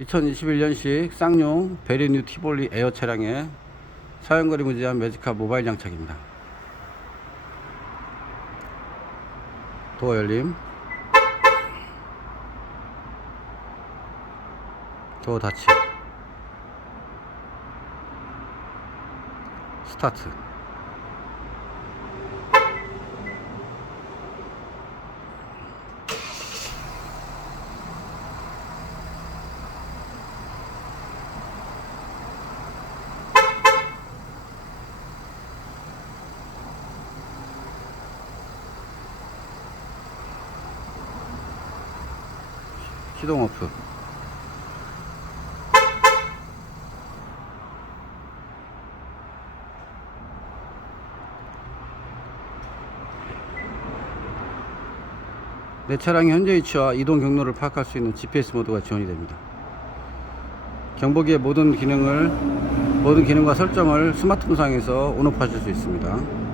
2021년식 쌍용 베리뉴 티볼리 에어 차량의 사용거리 무제한 매직카 모바일 장착입니다. 도어 열림, 도어 닫힘, 스타트. 시동 오프. 내 차량의 현재 위치와 이동 경로를 파악할 수 있는 GPS 모드가 지원이 됩니다. 경보기의 모든 기능과 설정을 스마트폰상에서 온오프 하실 수 있습니다.